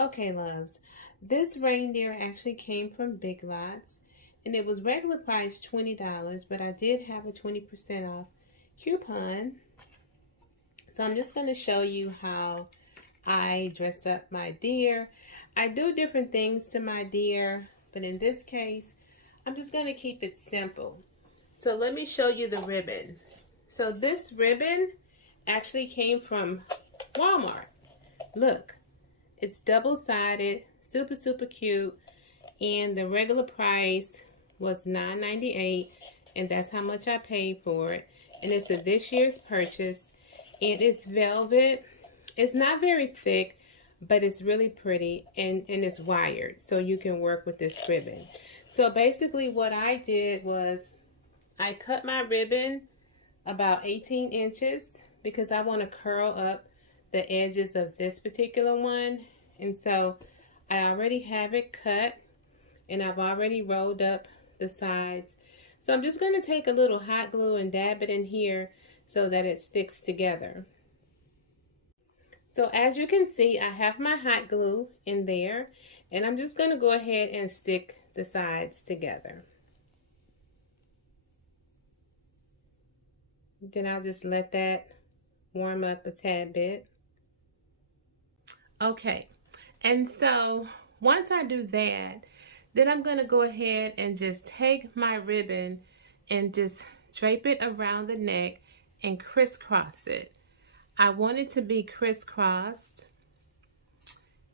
Okay, loves, this reindeer actually came from Big Lots, and it was regular price $20, but I did have a 20% off coupon. So I'm just going to show you how I dress up my deer. I do different things to my deer, but in this case, I'm just going to keep it simple. So let me show you the ribbon. So this ribbon actually came from Walmart. Look, it's double-sided, super cute, and the regular price was $9.98, and that's how much I paid for it. And it's a this year's purchase, and it's velvet. It's not very thick, but it's really pretty, and it's wired, so you can work with this ribbon. So basically what I did was I cut my ribbon about 18 inches because I want to curl up the edges of this particular one. And so I already have it cut, and I've already rolled up the sides. So I'm just going to take a little hot glue and dab it in here so that it sticks together. So as you can see, I have my hot glue in there, and I'm just going to go ahead and stick the sides together. Then I'll just let that warm up a tad bit. Okay, and so once I do that, then I'm going to go ahead and just take my ribbon and just drape it around the neck and crisscross it. I want it to be crisscrossed,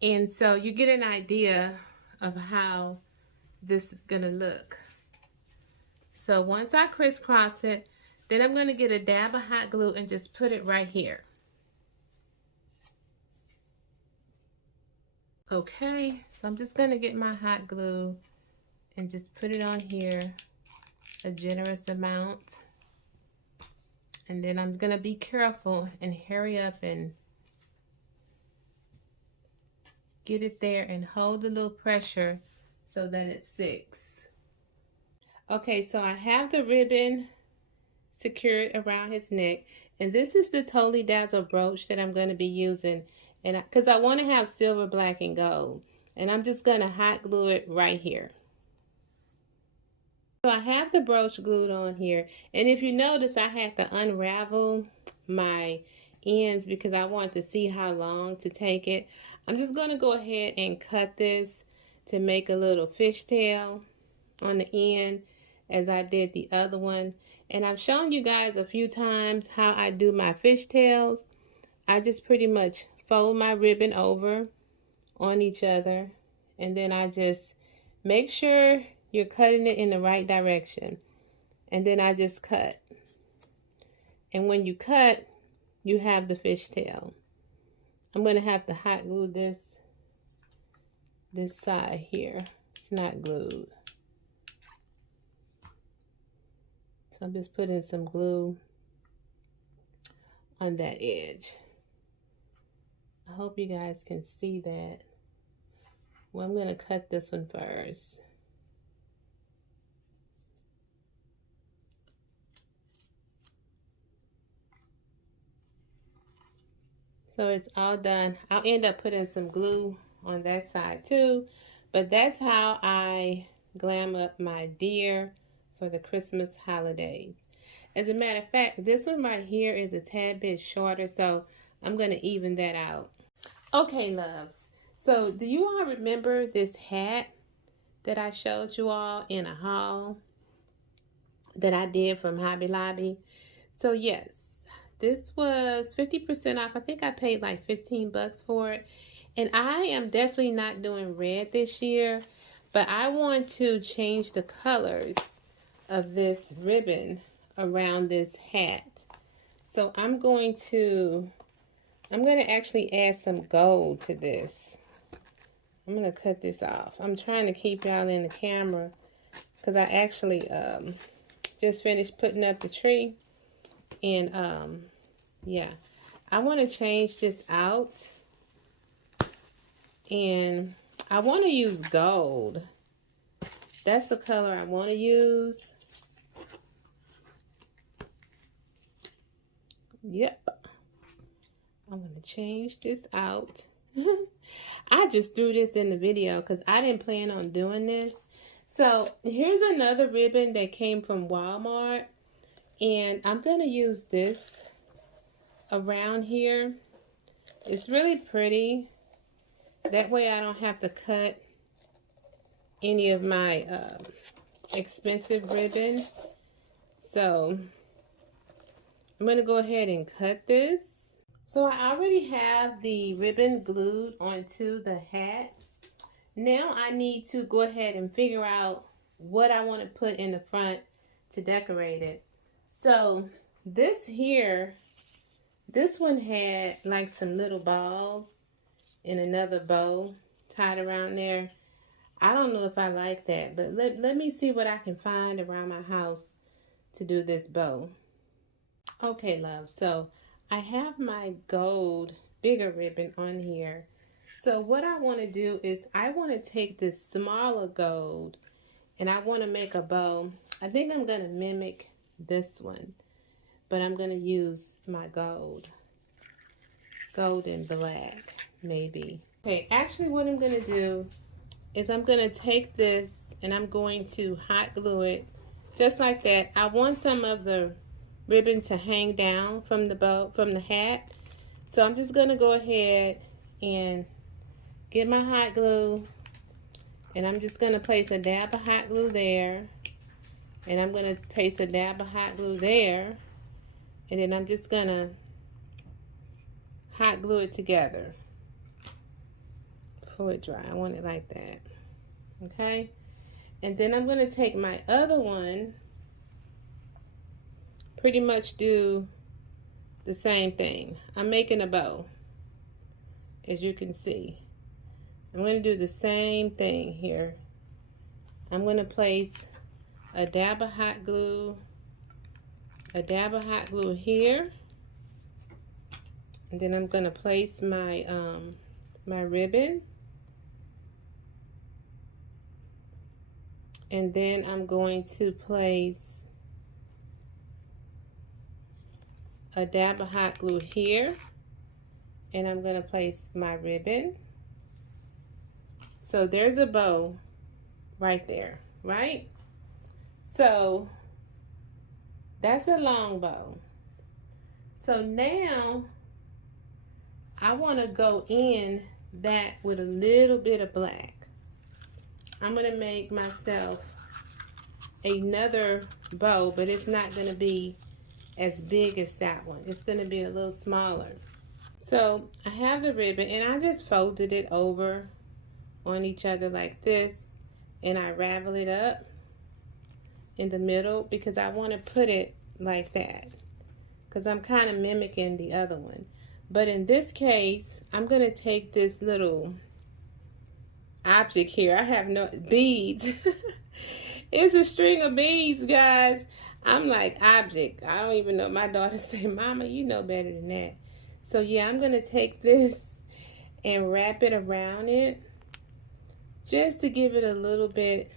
and so you get an idea of how this is going to look. So once I crisscross it, then I'm going to get a dab of hot glue and just put it right here. Okay, so I'm just going to get my hot glue and just put it on here, a generous amount. And then I'm going to be careful and hurry up and get it there and hold a little pressure so that it sticks. Okay, so I have the ribbon secured around his neck, and this is the Totally Dazzle brooch that I'm going to be using, and because I want to have silver, black, and gold, and I'm just going to hot glue it right here. So I have the brooch glued on here, and if you notice, I had to unravel my ends because I wanted to see how long to take it. I'm just going to go ahead and cut this to make a little fishtail on the end as I did the other one. And I've shown you guys a few times how I do my fishtails. I just pretty much fold my ribbon over on each other, and then I just make sure you're cutting it in the right direction, and then I just cut. And when you cut, you have the fishtail. I'm going to have to hot glue this side here. It's not glued. So I'm just putting some glue on that edge. I hope you guys can see that. Well, I'm going to cut this one first. So it's all done. I'll end up putting some glue on that side too. But that's how I glam up my deer for the Christmas holidays. As a matter of fact, this one right here is a tad bit shorter, so I'm going to even that out. Okay, loves. So do you all remember this hat that I showed you all in a haul that I did from Hobby Lobby? So yes, this was 50% off. I think I paid like 15 bucks for it. And I am definitely not doing red this year, but I want to change the colors of this ribbon around this hat. So I'm going to actually add some gold to this. I'm going to cut this off. I'm trying to keep y'all in the camera because I actually just finished putting up the tree. And yeah, I want to change this out. And I want to use gold. That's the color I want to use. Yep. I'm going to change this out. I just threw this in the video because I didn't plan on doing this. So here's another ribbon that came from Walmart. And I'm going to use this around here. It's really pretty. That way I don't have to cut any of my expensive ribbon. So I'm going to go ahead and cut this. So I already have the ribbon glued onto the hat. Now I need to go ahead and figure out what I want to put in the front to decorate it. So this here, this one had like some little balls and another bow tied around there. I don't know if I like that, but let me see what I can find around my house to do this bow. Okay, love, so I have my gold bigger ribbon on here. So what I want to do is I want to take this smaller gold and I want to make a bow. I think I'm going to mimic this one, but I'm going to use my gold and black maybe. Okay, actually what I'm going to do is I'm going to take this and I'm going to hot glue it just like that. I want some of the ribbon to hang down from the bow, from the hat. So I'm just going to go ahead and get my hot glue, and I'm just going to place a dab of hot glue there, and I'm going to place a dab of hot glue there, and then I'm just going to hot glue it together before it dry. I want it like that. Okay, and then I'm going to take my other one, pretty much do the same thing. I'm making a bow, as you can see. I'm going to do the same thing here. I'm going to place a dab of hot glue, here, and then I'm going to place my my ribbon, and then I'm going to place a dab of hot glue here, and I'm going to place my ribbon. So there's a bow right there, right? So that's a long bow. So now I want to go in that with a little bit of black. I'm going to make myself another bow, but it's not going to be as big as that one. It's going to be a little smaller. So I have the ribbon and I just folded it over on each other like this, and I ravel it up in the middle because I want to put it like that because I'm kind of mimicking the other one. But in this case, I'm going to take this little object here. I have no beads. It's a string of beads, guys. I'm like, object. I don't even know. My daughter said, Mama, you know better than that. So yeah, I'm going to take this and wrap it around it just to give it a little bit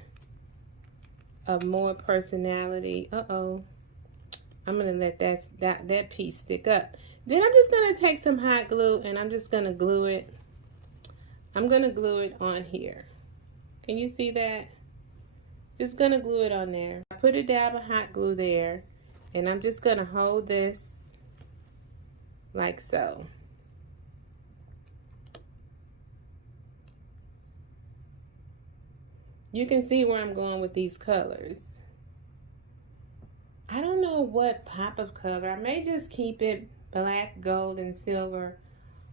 of more personality. Uh-oh. I'm going to let that piece stick up. Then I'm just going to take some hot glue and I'm just going to glue it. I'm going to glue it on here. Can you see that? Just going to glue it on there. I put a dab of hot glue there, and I'm just going to hold this like so. You can see where I'm going with these colors. I don't know what pop of color. I may just keep it black, gold, and silver,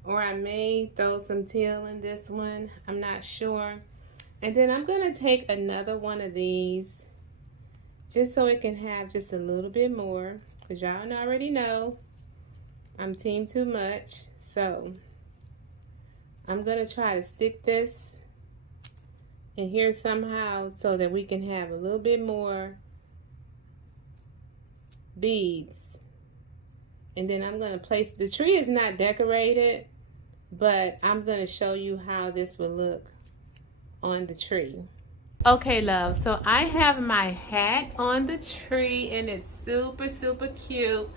or I may throw some teal in this one. I'm not sure. And then I'm going to take another one of these just so it can have just a little bit more, because y'all already know I'm team too much. So I'm going to try to stick this in here somehow so that we can have a little bit more beads. And then I'm going to place, the tree is not decorated, but I'm going to show you how this will look on the tree. Okay, love, so I have my hat on the tree and it's super, super cute.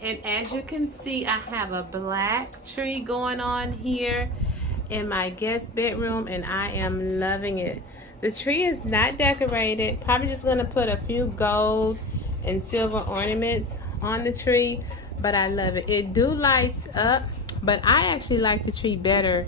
And as you can see, I have a black tree going on here. in my guest bedroom, and I am loving it. The tree is not decorated. Probably just gonna put a few gold and silver ornaments on the tree, but I love it. It do lights up, but I actually like the tree better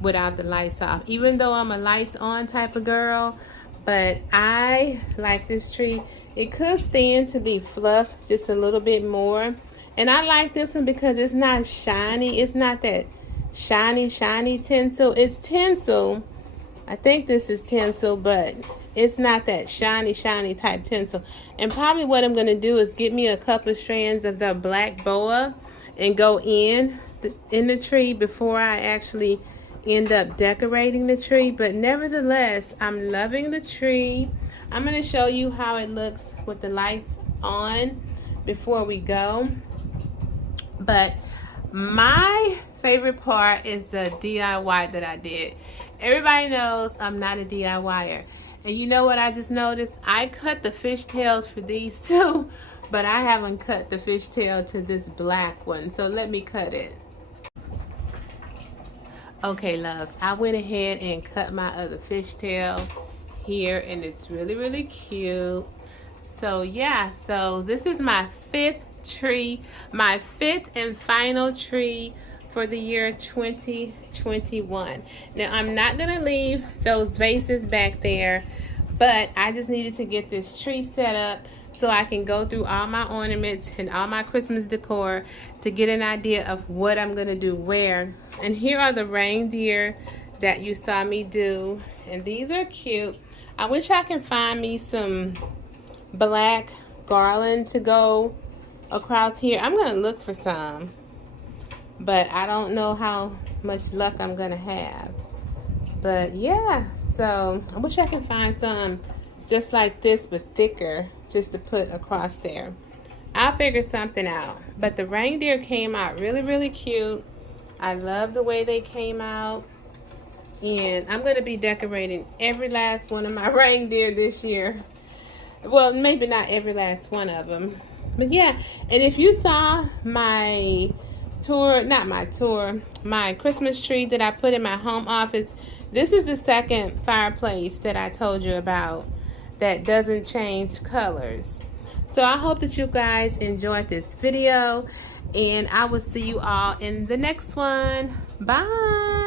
without the lights off, even though I'm a lights on type of girl. But I like this tree. It could stand to be fluffed just a little bit more, and I like this one because it's not shiny. It's not that shiny tinsel. It's tinsel. I think this is tinsel, but it's not that shiny type tinsel. And probably what I'm going to do is get me a couple of strands of the black boa and go in the tree before I actually end up decorating the tree. But nevertheless, I'm loving the tree. I'm going to show you how it looks with the lights on before we go. But my favorite part is the DIY that I did. Everybody knows I'm not a DIYer. And you know what I just noticed? I cut the fishtails for these two, but I haven't cut the fishtail to this black one. So let me cut it. Okay, loves, I went ahead and cut my other fishtail here, and it's really cute. So yeah, so this is my fifth tree, my fifth and final tree for the year 2021. Now I'm not gonna leave those vases back there, but I just needed to get this tree set up so I can go through all my ornaments and all my Christmas decor to get an idea of what I'm gonna do where. And here are the reindeer that you saw me do, and these are cute. I wish I can find me some black garland to go across here. I'm gonna look for some, but I don't know how much luck I'm gonna have. But yeah, so I wish I can find some just like this but thicker just to put across there. I'll figure something out. But the reindeer came out really cute. I love the way they came out, and I'm gonna be decorating every last one of my reindeer this year. Well, maybe not every last one of them, but yeah. And if you saw my tour, not my tour, my Christmas tree that I put in my home office, this is the second fireplace that I told you about that doesn't change colors. So I hope that you guys enjoyed this video, and I will see you all in the next one. Bye.